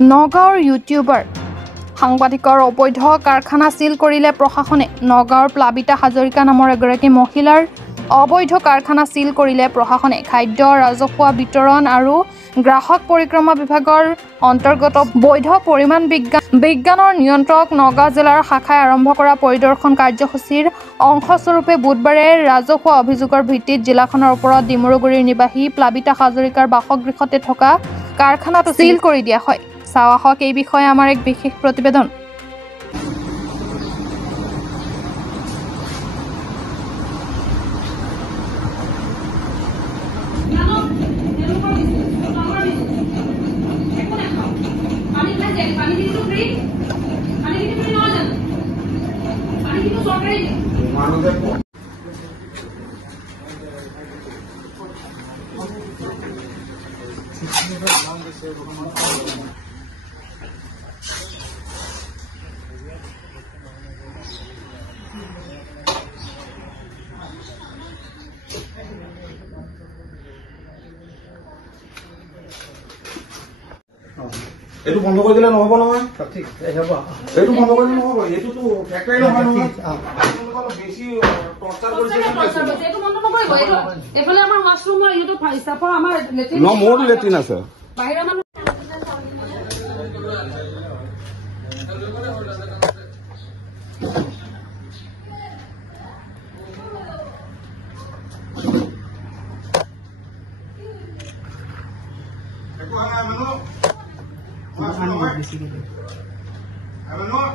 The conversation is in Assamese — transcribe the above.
নগাঁৱৰ ইউটিউবাৰ সাংবাদিকৰ অবৈধ কাৰখানা সিল কৰিলে প্ৰশাসনে। নগাঁৱৰ প্লাবিতা হাজৰিকা নামৰ এগৰাকী মহিলাৰ অবৈধ কাৰখানা সিল কৰিলে প্ৰশাসনে। খাদ্য ৰাজহুৱা বিতৰণ আৰু গ্ৰাহক পৰিক্ৰমা বিভাগৰ অন্তৰ্গত বৈধ পৰিমাণ বিজ্ঞানৰ নিয়ন্ত্ৰক নগাঁও জিলাৰ শাখাই আৰম্ভ কৰা পৰিদৰ্শন কাৰ্যসূচীৰ অংশস্বৰূপে বুধবাৰে ৰাজহুৱা অভিযোগৰ ভিত্তিত জিলাখনৰ ওপৰত ডিমৰুগুৰিৰ নিবাসী প্লাবিতা হাজৰিকাৰ বাসগৃহতে থকা কাৰখানাটো সিল কৰি দিয়া হয়। চাওঁ আহক এই বিষয়ে আমাৰ এক বিশেষ প্ৰতিবেদন। এইটো বন্ধ কৰি দিলে নহব নহয়। ঠিক হ'ব, এইটো বন্ধ কৰি দিলে নহব। এইটোতো ফেক্টৰী নহয় নহয়। বেছি টৰ্চাৰ কৰিছে। এইটো বন্ধ নকৰিব। এইফালে আমাৰ ৱাশৰুমৰ ইটো হিচাপৰ আমাৰ লেট্ৰিন ন মোৰ লেট্ৰিন আছে। বাহিৰৰ মানুহ I don't know.